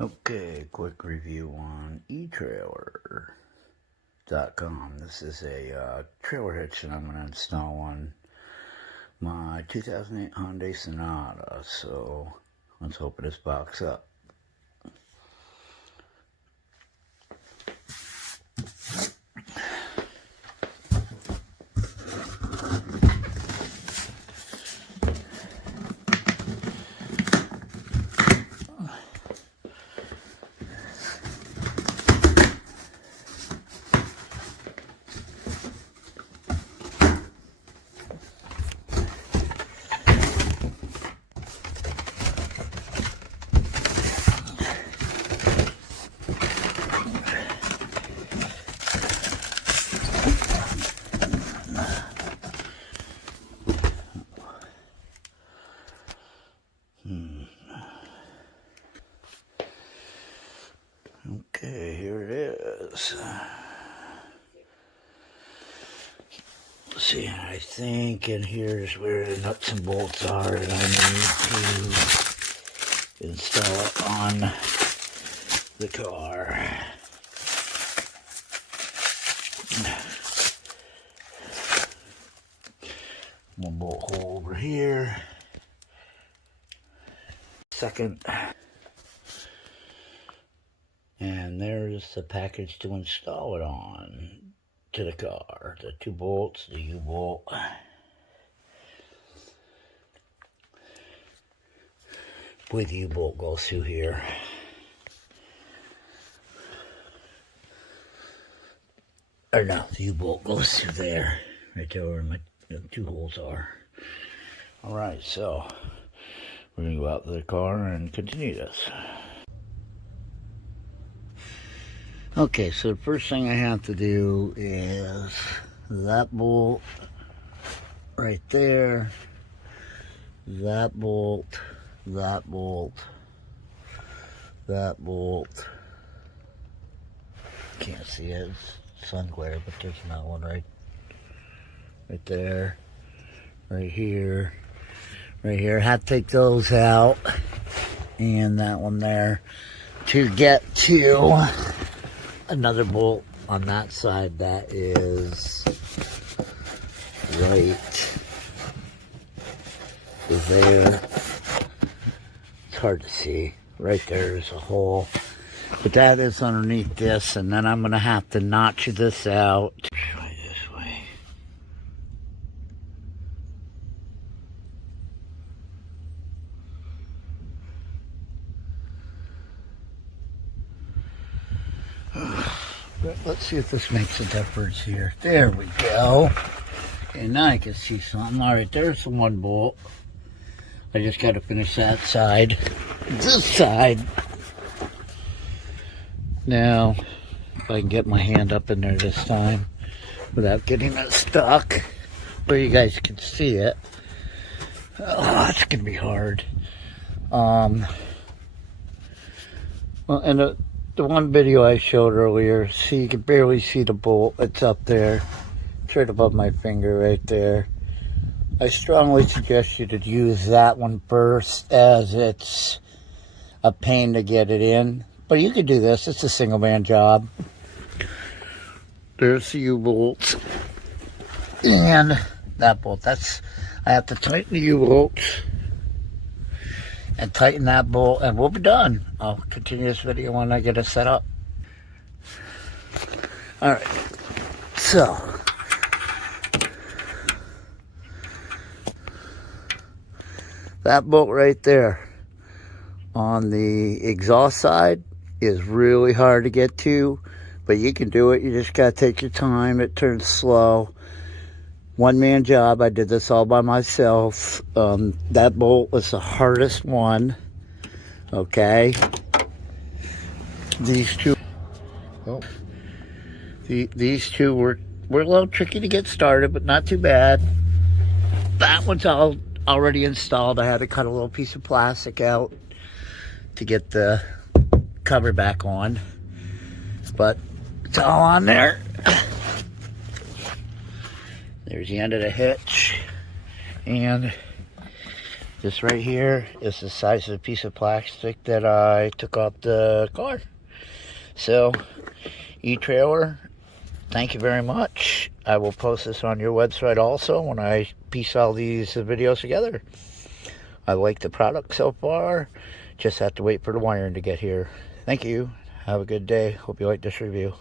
Okay, quick review on Etrailer.com. This is a trailer hitch that I'm going to install on my 2008 Hyundai Sonota. So let's open this box up. Okay, here it is. Let's see, I think, and here's where the nuts and bolts are that I need to install it on the car. One bolt hole over here. Second. And there's the package to install it on to the car. The 2 bolts, the U-bolt. With the U-bolt goes through here. Or no, the U-bolt goes through there. Right there where my 2 holes are. Alright, so we're going to go out to the car and continue this. Okay, so the first thing I have to do is that bolt right there, that bolt, that bolt, that bolt. Can't see it, it's sun glare, but there's another one right there, right here, right here. I have to take those out, and that one there to get to another bolt on that side that is right there. It's hard to see. Right there is a hole. But that is underneath this, and then I'm going to have to notch this out. Try this way. Let's see if this makes a difference here. There we go. Okay, now I can see something. All right, there's the 1 bolt. I just got to finish that side. This side. Now, if I can get my hand up in there this time without getting it stuck where you guys can see it. Oh, it's going to be hard. Well, and the one video I showed earlier, see, you can barely see the bolt. It's up there. It's right above my finger right there. I strongly suggest you to use that one first, as it's a pain to get it in. But you can do this. It's a single-man job. There's the U-bolts. And that bolt. I have to tighten the U-bolts and tighten that bolt, and we'll be done. I'll continue this video when I get it set up. Alright, so that bolt right there on the exhaust side is really hard to get to, but you can do it. You just gotta take your time. It turns slow. One-man job. I did this all by myself. That bolt was the hardest one. Okay. These two. Oh. These two were a little tricky to get started, but not too bad. That one's already installed. I had to cut a little piece of plastic out to get the cover back on, but it's all on there. There's the end of the hitch, and This right here is the size of the piece of plastic that I took off the car. So, Etrailer, thank you very much. I will post this on your website also when I piece all these videos together. I like the product so far. Just have to wait for the wiring to get here. Thank you. Have a good day. Hope you like this review.